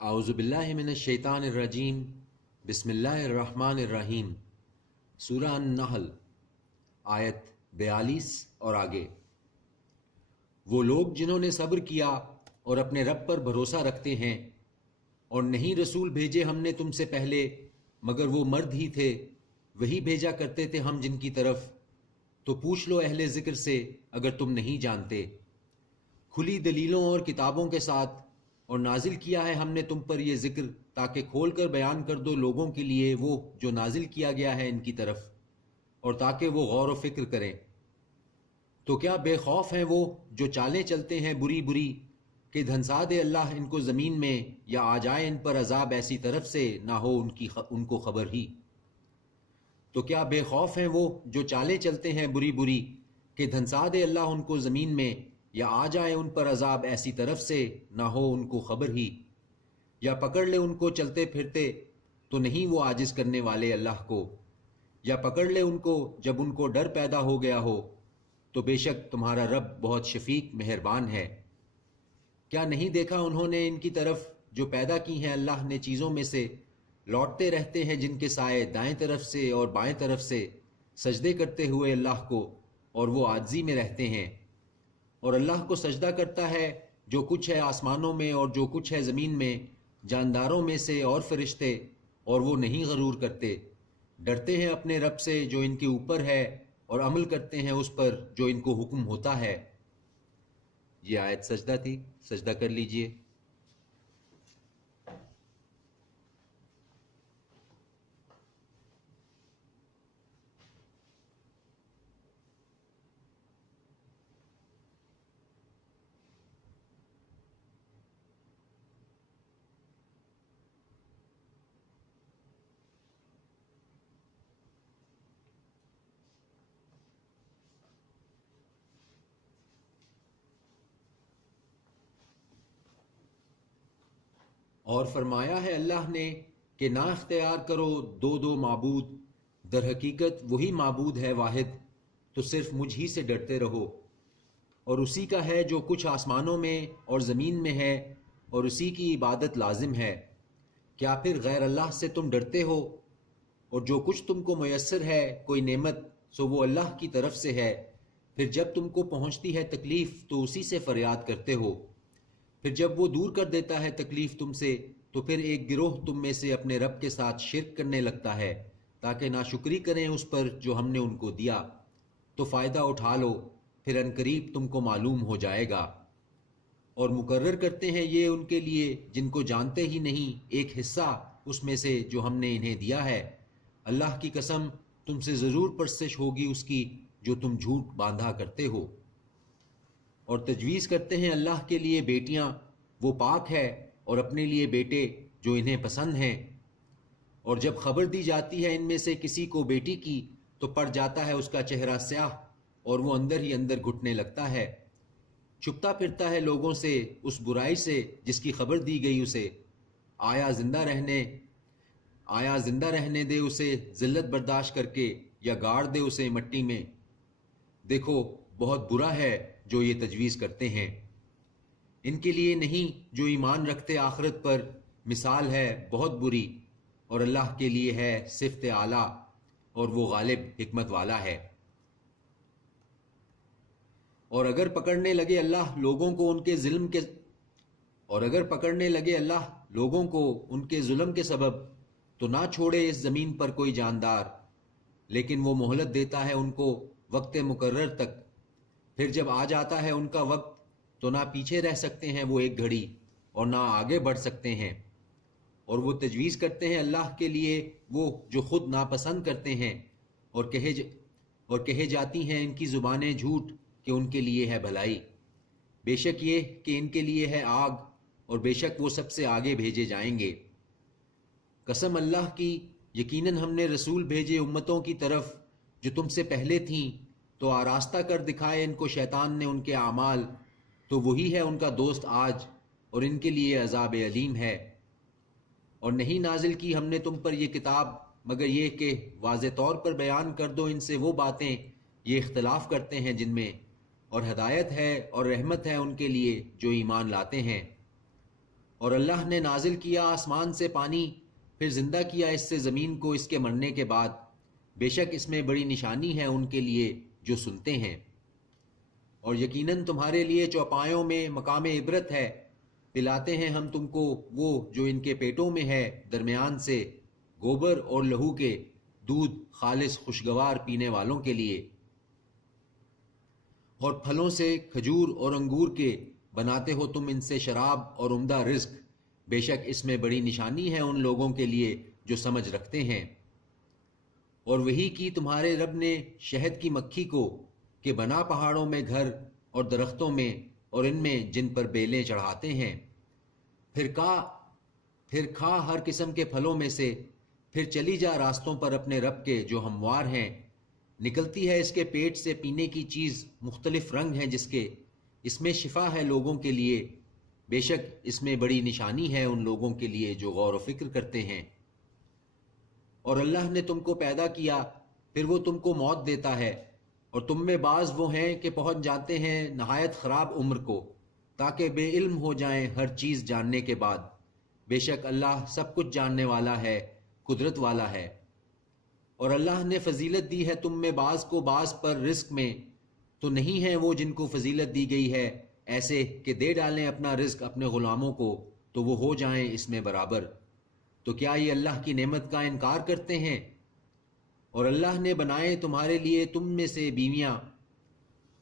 اعوذ باللہ من الشیطان الرجیم بسم اللہ الرحمن الرحیم۔ سورہ النحل آیت 42 اور آگے۔ وہ لوگ جنہوں نے صبر کیا اور اپنے رب پر بھروسہ رکھتے ہیں، اور نہیں رسول بھیجے ہم نے تم سے پہلے مگر وہ مرد ہی تھے، وہی بھیجا کرتے تھے ہم جن کی طرف، تو پوچھ لو اہل ذکر سے اگر تم نہیں جانتے۔ کھلی دلیلوں اور کتابوں کے ساتھ، اور نازل کیا ہے ہم نے تم پر یہ ذکر تاکہ کھول کر بیان کر دو لوگوں کے لیے وہ جو نازل کیا گیا ہے ان کی طرف، اور تاکہ وہ غور و فکر کریں۔ تو کیا بے خوف ہیں وہ جو چالیں چلتے ہیں بری بری، کہ دھنسا دے اللہ ان کو زمین میں، یا آ جائے ان پر عذاب ایسی طرف سے نہ ہو ان کو خبر ہی۔ تو کیا بے خوف ہیں وہ جو چالیں چلتے ہیں بری بری، کہ دھنسا دے اللہ ان کو زمین میں، یا آ جائے ان پر عذاب ایسی طرف سے نہ ہو ان کو خبر ہی، یا پکڑ لے ان کو چلتے پھرتے تو نہیں وہ عاجز کرنے والے اللہ کو، یا پکڑ لے ان کو جب ان کو ڈر پیدا ہو گیا ہو، تو بے شک تمہارا رب بہت شفیق مہربان ہے۔ کیا نہیں دیکھا انہوں نے ان کی طرف جو پیدا کی ہیں اللہ نے چیزوں میں سے، لوٹتے رہتے ہیں جن کے سائے دائیں طرف سے اور بائیں طرف سے، سجدے کرتے ہوئے اللہ کو، اور وہ عاجزی میں رہتے ہیں۔ اور اللہ کو سجدہ کرتا ہے جو کچھ ہے آسمانوں میں اور جو کچھ ہے زمین میں، جانداروں میں سے اور فرشتے، اور وہ نہیں غرور کرتے، ڈرتے ہیں اپنے رب سے جو ان کے اوپر ہے، اور عمل کرتے ہیں اس پر جو ان کو حکم ہوتا ہے۔ یہ آیت سجدہ تھی، سجدہ کر لیجئے۔ اور فرمایا ہے اللہ نے کہ نہ اختیار کرو دو دو معبود، در حقیقت وہی معبود ہے واحد، تو صرف مجھ ہی سے ڈرتے رہو، اور اسی کا ہے جو کچھ آسمانوں میں اور زمین میں ہے، اور اسی کی عبادت لازم ہے۔ کیا پھر غیر اللہ سے تم ڈرتے ہو؟ اور جو کچھ تم کو میسر ہے کوئی نعمت، سو وہ اللہ کی طرف سے ہے۔ پھر جب تم کو پہنچتی ہے تکلیف تو اسی سے فریاد کرتے ہو، پھر جب وہ دور کر دیتا ہے تکلیف تم سے تو پھر ایک گروہ تم میں سے اپنے رب کے ساتھ شرک کرنے لگتا ہے، تاکہ ناشکری کریں اس پر جو ہم نے ان کو دیا۔ تو فائدہ اٹھا لو، پھر عنقریب تم کو معلوم ہو جائے گا۔ اور مقرر کرتے ہیں یہ ان کے لیے جن کو جانتے ہی نہیں ایک حصہ اس میں سے جو ہم نے انہیں دیا ہے۔ اللہ کی قسم تم سے ضرور پرسش ہوگی اس کی جو تم جھوٹ باندھا کرتے ہو۔ اور تجویز کرتے ہیں اللہ کے لیے بیٹیاں، وہ پاک ہے، اور اپنے لیے بیٹے جو انہیں پسند ہیں۔ اور جب خبر دی جاتی ہے ان میں سے کسی کو بیٹی کی تو پڑ جاتا ہے اس کا چہرہ سیاہ، اور وہ اندر ہی اندر گھٹنے لگتا ہے، چھپتا پھرتا ہے لوگوں سے اس برائی سے جس کی خبر دی گئی اسے۔ آیا زندہ رہنے دے اسے ذلت برداشت کر کے، یا گاڑ دے اسے مٹی میں۔ دیکھو بہت برا ہے جو یہ تجویز کرتے ہیں۔ ان کے لیے نہیں جو ایمان رکھتے آخرت پر، مثال ہے بہت بری، اور اللہ کے لیے ہے صفت اعلیٰ، اور وہ غالب حکمت والا ہے۔ اور اگر پکڑنے لگے اللہ لوگوں کو ان کے ظلم کے سبب، تو نہ چھوڑے اس زمین پر کوئی جاندار، لیکن وہ مہلت دیتا ہے ان کو وقت مقرر تک۔ پھر جب آ جاتا ہے ان کا وقت تو نہ پیچھے رہ سکتے ہیں وہ ایک گھڑی، اور نہ آگے بڑھ سکتے ہیں۔ اور وہ تجویز کرتے ہیں اللہ کے لیے وہ جو خود ناپسند کرتے ہیں، اور کہے جاتی ہیں ان کی زبانیں جھوٹ کہ ان کے لیے ہے بھلائی، بے شک یہ کہ ان کے لیے ہے آگ، اور بے شک وہ سب سے آگے بھیجے جائیں گے۔ قسم اللہ کی، یقیناً ہم نے رسول بھیجے امتوں کی طرف جو تم سے پہلے تھیں، تو آراستہ کر دکھائے ان کو شیطان نے ان کے اعمال، تو وہی ہے ان کا دوست آج، اور ان کے لیے عذاب علیم ہے۔ اور نہیں نازل کی ہم نے تم پر یہ کتاب مگر یہ کہ واضح طور پر بیان کر دو ان سے وہ باتیں یہ اختلاف کرتے ہیں جن میں، اور ہدایت ہے اور رحمت ہے ان کے لیے جو ایمان لاتے ہیں۔ اور اللہ نے نازل کیا آسمان سے پانی، پھر زندہ کیا اس سے زمین کو اس کے مرنے کے بعد، بے شک اس میں بڑی نشانی ہے ان کے لیے جو سنتے ہیں۔ اور یقیناً تمہارے لیے چوپایوں میں مقام عبرت ہے، پلاتے ہیں ہم تم کو وہ جو ان کے پیٹوں میں ہے درمیان سے، گوبر اور لہو کے، دودھ خالص خوشگوار پینے والوں کے لیے۔ اور پھلوں سے کھجور اور انگور کے بناتے ہو تم ان سے شراب اور عمدہ رزق، بے شک اس میں بڑی نشانی ہے ان لوگوں کے لیے جو سمجھ رکھتے ہیں۔ اور وہی کی تمہارے رب نے شہد کی مکھی کو کہ بنا پہاڑوں میں گھر اور درختوں میں اور ان میں جن پر بیلیں چڑھاتے ہیں، پھر کھا ہر قسم کے پھلوں میں سے، پھر چلی جا راستوں پر اپنے رب کے جو ہموار ہیں، نکلتی ہے اس کے پیٹ سے پینے کی چیز مختلف رنگ ہیں جس کے، اس میں شفا ہے لوگوں کے لیے، بے شک اس میں بڑی نشانی ہے ان لوگوں کے لیے جو غور و فکر کرتے ہیں۔ اور اللہ نے تم کو پیدا کیا، پھر وہ تم کو موت دیتا ہے، اور تم میں بعض وہ ہیں کہ پہنچ جاتے ہیں نہایت خراب عمر کو، تاکہ بے علم ہو جائیں ہر چیز جاننے کے بعد، بے شک اللہ سب کچھ جاننے والا ہے، قدرت والا ہے۔ اور اللہ نے فضیلت دی ہے تم میں بعض کو بعض پر رزق میں، تو نہیں ہیں وہ جن کو فضیلت دی گئی ہے ایسے کہ دے ڈالیں اپنا رزق اپنے غلاموں کو تو وہ ہو جائیں اس میں برابر، تو کیا یہ اللہ کی نعمت کا انکار کرتے ہیں؟ اور اللہ نے بنائے تمہارے لیے تم میں سے بیویاں،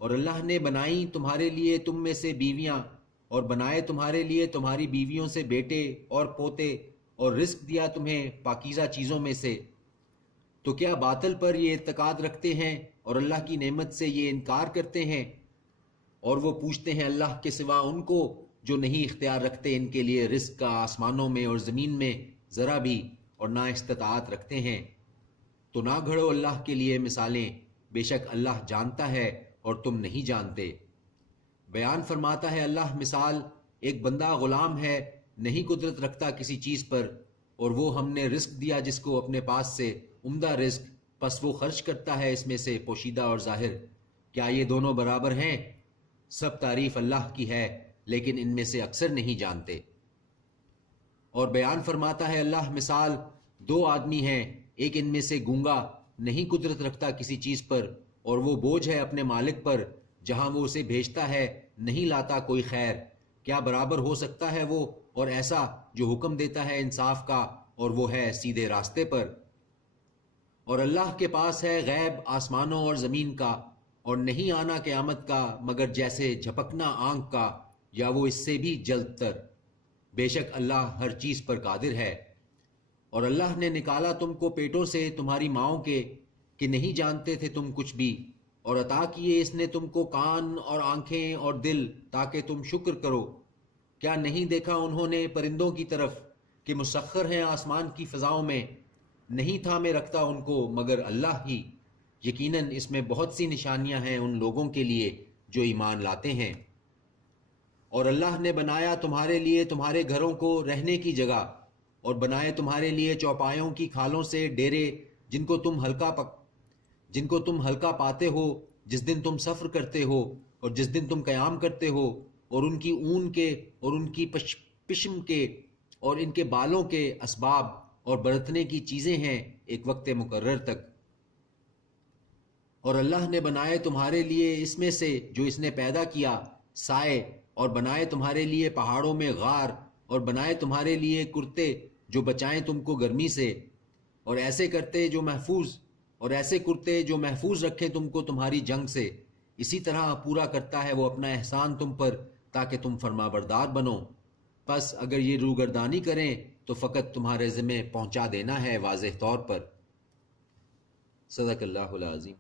اور اللہ نے بنائی تمہارے لیے تم میں سے بیویاں، اور بنائے تمہارے لیے تمہاری بیویوں سے بیٹے اور پوتے، اور رزق دیا تمہیں پاکیزہ چیزوں میں سے، تو کیا باطل پر یہ اعتقاد رکھتے ہیں اور اللہ کی نعمت سے یہ انکار کرتے ہیں؟ اور وہ پوچھتے ہیں اللہ کے سوا ان کو جو نہیں اختیار رکھتے ان کے لیے رزق کا آسمانوں میں اور زمین میں ذرا بھی، اور نہ استطاعت رکھتے ہیں، تو نہ گھڑو اللہ کے لیے مثالیں، بے شک اللہ جانتا ہے اور تم نہیں جانتے۔ بیان فرماتا ہے اللہ مثال، ایک بندہ غلام ہے، نہیں قدرت رکھتا کسی چیز پر، اور وہ ہم نے رزق دیا جس کو اپنے پاس سے عمدہ رزق، پس وہ خرچ کرتا ہے اس میں سے پوشیدہ اور ظاہر، کیا یہ دونوں برابر ہیں؟ سب تعریف اللہ کی ہے لیکن ان میں سے اکثر نہیں جانتے۔ اور بیان فرماتا ہے اللہ مثال، دو آدمی ہیں، ایک ان میں سے گونگا، نہیں قدرت رکھتا کسی چیز پر، اور وہ بوجھ ہے اپنے مالک پر، جہاں وہ اسے بھیجتا ہے نہیں لاتا کوئی خیر، کیا برابر ہو سکتا ہے وہ اور ایسا جو حکم دیتا ہے انصاف کا اور وہ ہے سیدھے راستے پر؟ اور اللہ کے پاس ہے غیب آسمانوں اور زمین کا، اور نہیں آنا قیامت کا مگر جیسے جھپکنا آنکھ کا، یا وہ اس سے بھی جلد تر، بے شک اللہ ہر چیز پر قادر ہے۔ اور اللہ نے نکالا تم کو پیٹوں سے تمہاری ماؤں کے کہ نہیں جانتے تھے تم کچھ بھی، اور عطا کیے اس نے تم کو کان اور آنکھیں اور دل تاکہ تم شکر کرو۔ کیا نہیں دیکھا انہوں نے پرندوں کی طرف کہ مسخر ہیں آسمان کی فضاؤں میں، نہیں تھامے رکھتا ان کو مگر اللہ ہی، یقیناً اس میں بہت سی نشانیاں ہیں ان لوگوں کے لیے جو ایمان لاتے ہیں۔ اور اللہ نے بنایا تمہارے لیے تمہارے گھروں کو رہنے کی جگہ، اور بنائے تمہارے لیے چوپایوں کی کھالوں سے ڈیرے جن کو تم ہلکا پاتے ہو جس دن تم سفر کرتے ہو اور جس دن تم قیام کرتے ہو، اور ان کی اون کے اور ان کی پشم کے اور ان کے بالوں کے اسباب اور برتنے کی چیزیں ہیں ایک وقت مقرر تک۔ اور اللہ نے بنائے تمہارے لیے اس میں سے جو اس نے پیدا کیا سائے، اور بنائے تمہارے لیے پہاڑوں میں غار، اور بنائے تمہارے لیے کرتے جو بچائیں تم کو گرمی سے، اور ایسے کرتے جو محفوظ رکھیں تم کو تمہاری جنگ سے، اسی طرح پورا کرتا ہے وہ اپنا احسان تم پر تاکہ تم فرما بردار بنو۔ پس اگر یہ روگردانی کریں تو فقط تمہارے ذمہ پہنچا دینا ہے واضح طور پر۔ صدق اللہ العظیم۔